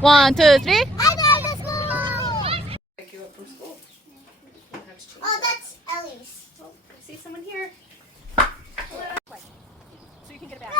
One, two, three. I got the school. Pick you up from school. Oh, that's Ellie's. Oh, I see someone here. So you can get it back.